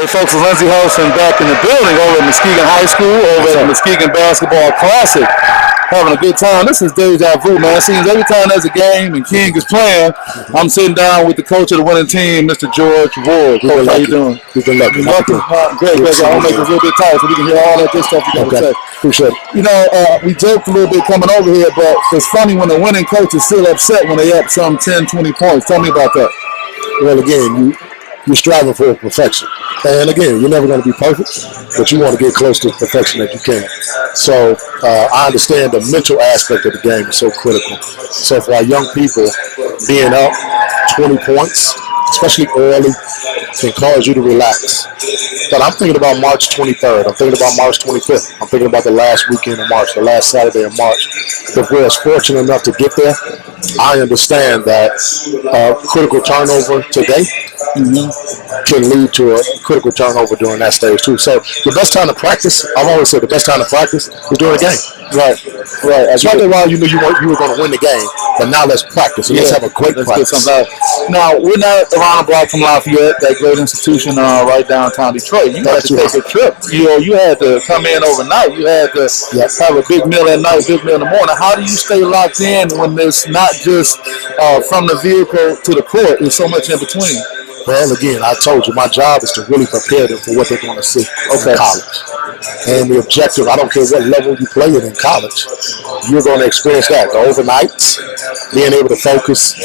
Hey folks, it's Lindsey Holston back in the building over at Muskegon High School, over at the Muskegon Basketball Classic. Having a good time. This is deja vu, man. It seems every time there's a game and King is playing, I'm sitting down with the coach of the winning team, Mr. George Ward. Coach, how you doing? We've been lucky. Great. I'll make this a little bit tight so we can hear all that good stuff you got to say. Appreciate it. You know, we joked a little bit coming over here, but it's funny when the winning coach is still upset when they up some 10, 20 points. Tell me about that. Well, again, you're striving for perfection. And again, you're never going to be perfect, but you want to get close to perfection if you can. So I understand the mental aspect of the game is so critical. So for our young people, being up 20 points, especially early, can cause you to relax. But I'm thinking about March 23rd. I'm thinking about March 25th. I'm thinking about the last weekend of March, the last Saturday of March. If we're as fortunate enough to get there, I understand that critical turnover today can lead to a critical turnover during that stage too. So the best time to practice, I've always said the best time to practice is during the game. Right. It's not that while you knew you were going to win the game, but now let's practice. And let's have a great practice. Now, we're not around the block from Lafayette, that great institution right downtown Detroit. You had to take a trip. You had to come in overnight. You had to have a big meal at night, big meal in the morning. How do you stay locked in when it's not just from the vehicle to the court? There's so much in between. Well, again, I told you, my job is to really prepare them for what they're going to see in college. And the objective, I don't care what level you play in college, you're going to experience that. The overnights, being able to focus,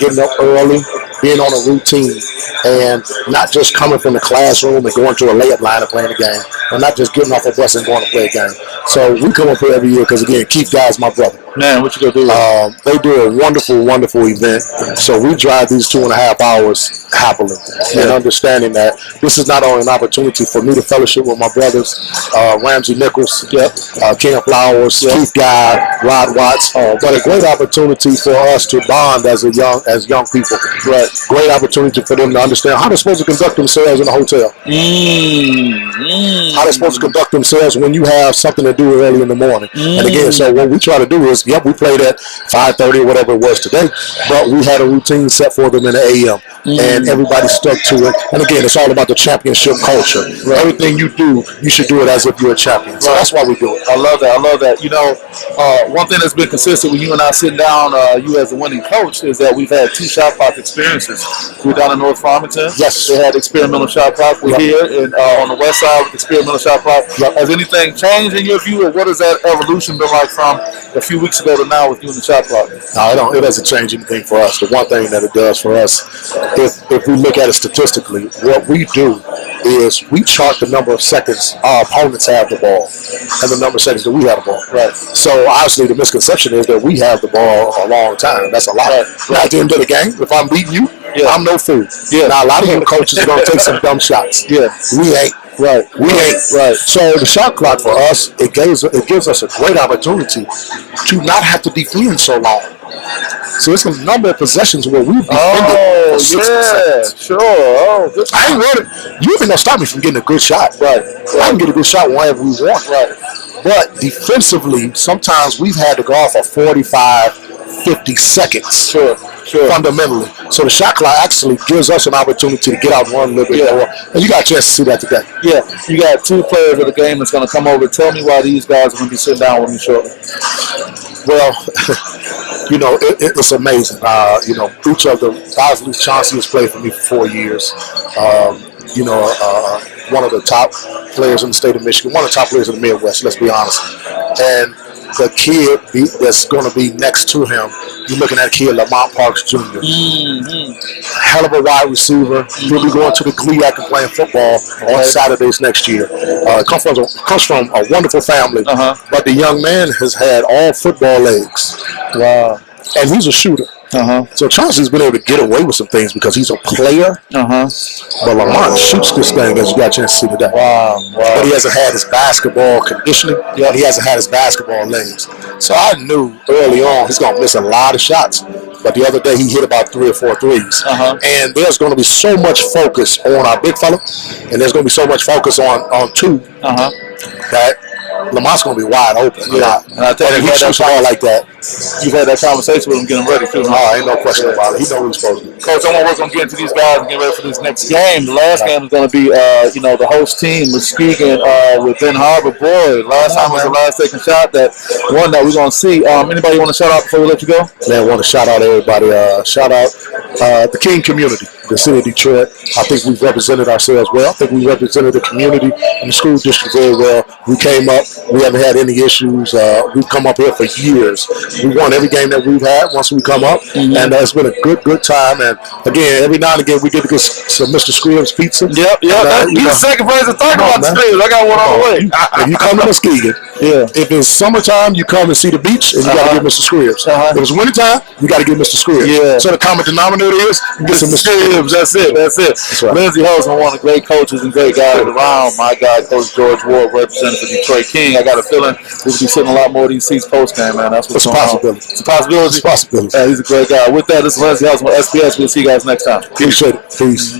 getting up early, being on a routine, and not just coming from the classroom and going to a layup line and playing a game, and not just getting off a bus and going to play a game. So we come up here every year because, again, Keith Guy's my brother. Man, what you going to do? They do a wonderful, wonderful event. So we drive these 2.5 hours happily and understanding that this is not only an opportunity for me to fellowship with my brothers, Ramsey Nichols, Ken Flowers, Keith Guy, Rod Watts, but a great opportunity for us to bond as young people. Right. Great opportunity for them to understand how they're supposed to conduct themselves in a hotel. How they're supposed to conduct themselves when you have something to do early in the morning. And again, so what we try to do is, we played at 5:30 or whatever it was today, but we had a routine set for them in the AM. And everybody stuck to it. And again, it's all about the championship culture. Right. Everything you do, you should do it as if you're a champion. So that's why we do it. I love that. You know, one thing that's been consistent with you and I sitting down, you as a winning coach, is that we've had 2 shot clock experiences. We're down in North Farmington. Yes. They had experimental shot clock. We're here on the west side with experimental shot clock. Has anything changed in your view, or what has that evolution been like from a few weeks ago to now with you and the shot clock? No, it doesn't change anything for us. The one thing that it does for us, if we look at it statistically, what we do is we chart the number of seconds our opponents have the ball and the number of seconds that we have the ball. Right. So obviously the misconception is that we have the ball a long time. That's a lot. At the end of the game, if I'm beating you, I'm no fool. Now a lot of you coaches are going to take some dumb shots. We ain't. Right. We ain't. Right. So the shot clock for us, it gives us a great opportunity to not have to defend so long. So it's a number of possessions where we've defended for 6 seconds. Sure. Oh, good. I ain't worried. You ain't gonna stop me from getting a good shot. Right. I can get a good shot whenever we want. Right. But defensively, sometimes we've had to go off of 45, 50 seconds. Sure. Fundamentally. So the shot clock actually gives us an opportunity to get out and run a little bit more. And you got a chance to see that today. Yeah. You got 2 players of the game that's going to come over. Tell me why these guys are going to be sitting down with me shortly. Well, it's amazing. Each of them, Bosley Chauncey has played for me for 4 years. One of the top players in the state of Michigan, one of the top players in the Midwest, let's be honest. And the kid that's going to be next to him, you're looking at a kid, Lamont Parks Jr. Hell of a wide receiver. He'll be going to the GLIAC and playing football on Saturdays next year. Comes from a wonderful family, but the young man has had all football legs. Wow. And he's a shooter. So Chauncey's been able to get away with some things because he's a player. But Lamont shoots this thing, as you got a chance to see today. Wow. But he hasn't had his basketball conditioning. And he hasn't had his basketball legs. So I knew early on he's going to miss a lot of shots. But the other day he hit about 3 or 4 threes. And there's going to be so much focus on our big fella, and there's going to be so much focus on 2 that Lamont's going to be wide open. Yeah, and I tell you, he shoots the ball like that. You've had that conversation with him getting ready too. Oh, ain't no question about it. He knows what he's supposed to do. Coach, I want to work on getting to these guys and get ready for this next game. The last game is going to be, the host team, Muskegon, with Ben Harbor. Boy, last time was the last taking shot. That one that we're going to see. Anybody want to shout out before we let you go? Man, I want to shout out everybody. Shout out the King community, the city of Detroit. I think we've represented ourselves well. I think we represented the community and the school district very well. We came up. We haven't had any issues. We've come up here for years. We won every game that we've had once we come up, and it's been a good time. And again, every now and again we get to get some Mr. Scribbs pizza. Yep. You're the second person to talk about the Scribbs. I got one on the way. If you come to Muskegon, if it's summertime, you come and see the beach, and you got to get Mr. Scribbs. If it's wintertime, you got to get Mr. Scribbs. Yeah. So the common denominator is you get some Mr. Scribbs. That's it. That's right. Lindsey Holtzman, one of the great coaches and great guys around. My guy, Coach George Ward, representing for Detroit King. I got a feeling we'll be sitting a lot more of these seats post game, man. That's what's going on. It's a possibility. It's a possibility. Yeah, he's a great guy. With that, this is Lindsey Holtzman with SPS. We'll see you guys next time. Appreciate it. Peace.